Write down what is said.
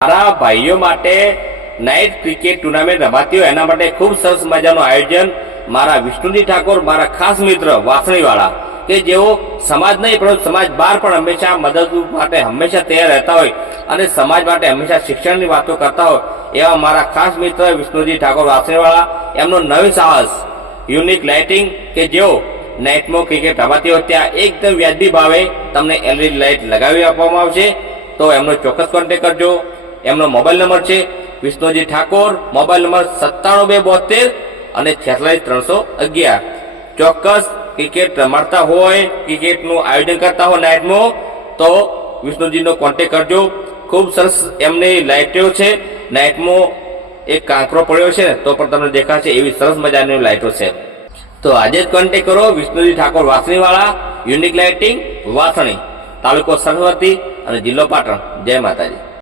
મારા ભાઈઓ માટે નાઇટ ક્રિકેટ ટુર્નામેન્ટ રમાતી હોય એના માટે ખૂબ સરસ મજાનું આયોજન મારા વિષ્ણુજી ઠાકોર, મારા ખાસ મિત્ર વાસણીવાળા, કે જેઓ સમાજ નહીં પરંતુ સમાજ બહાર પણ હંમેશા મદદ માટે હંમેશા તૈયાર રહેતા હોય અને સમાજ માટે હંમેશા શિક્ષણની વાતો કરતા હોય એવા મારા ખાસ મિત્ર વિષ્ણુજી ઠાકોર વાસણીવાળા, એમનો નવીન સાહસ યુનિક લાઇટિંગ કે જેઓ નાઇટમાં ક્રિકેટ રમાતી હોય ત્યાં એકદમ વ્યાજબી ભાવે તમને LED લાઇટ લગાવી આપવામાં આવશે. તો એમનો ચોક્કસ કોન્ટેક્ટ કરજો. એમનો મોબાઈલ નંબર છે વિષ્ણુજી ઠાકોર, મોબાઈલ નંબર 9772 અને 46311. ચોક્કસ ક્રિકેટ રમાડતા હોય, ક્રિકેટનું આયોજન કરતા હોય નાઇટમાં, તો વિષ્ણુજીનો કોન્ટેક્ટ કરજો. ખૂબ સરસ એમની લાઇટો છે. નાઇટમાં એક કાંકરો પડ્યો છે તો પણ તમને દેખાશે એવી સરસ મજાની લાઇટો છે. તો આજે જ કોન્ટેક્ટ કરો વિષ્ણુજી ઠાકોર વાસણીવાળા, યુનિક લાઇટિંગ, વાસણી, તાલુકો સરહદી અને જિલ્લો પાટણ. જય માતાજી.